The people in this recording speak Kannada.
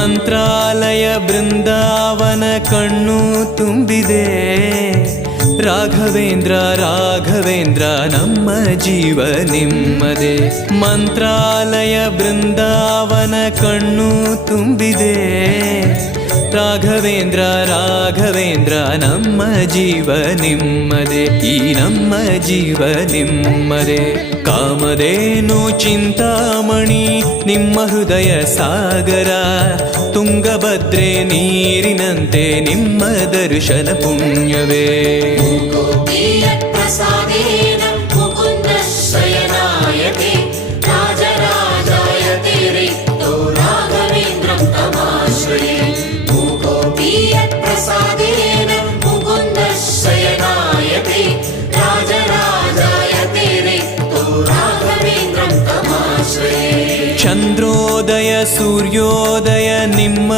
ಮಂತ್ರಾಲಯ ಬೃಂದಾವನ ಕಣ್ಣು ತುಂಬಿದೆ. ರಾಘವೇಂದ್ರ ರಾಘವೇಂದ್ರ ನಮ್ಮ ಜೀವ ನಿಮ್ಮದೇ. ಮಂತ್ರಾಲಯ ಬೃಂದಾವನ ಕಣ್ಣು ತುಂಬಿದೆ. ರಾಘವೇಂದ್ರ ರಾಘವೇಂದ್ರ ನಮ್ಮ ಜೀವ ನಿಮ್ಮದೇ. ಈ ನಮ್ಮ ಜೀವ ನಿಮ್ಮದೇ. ಕಾಮಧೇನು ಚಿಂತಾಮಣಿ ನಿಮ್ಮ ಹೃದಯ ಸಾಗರ. ತುಂಗಭದ್ರೆ ನೀರಿನಂತೆ ನಿಮ್ಮ ದರ್ಶನ ಪುಣ್ಯವೇ. ಚಂದ್ರೋದಯ ಸೂರ್ಯೋದಯ ನಿಮ್ಮ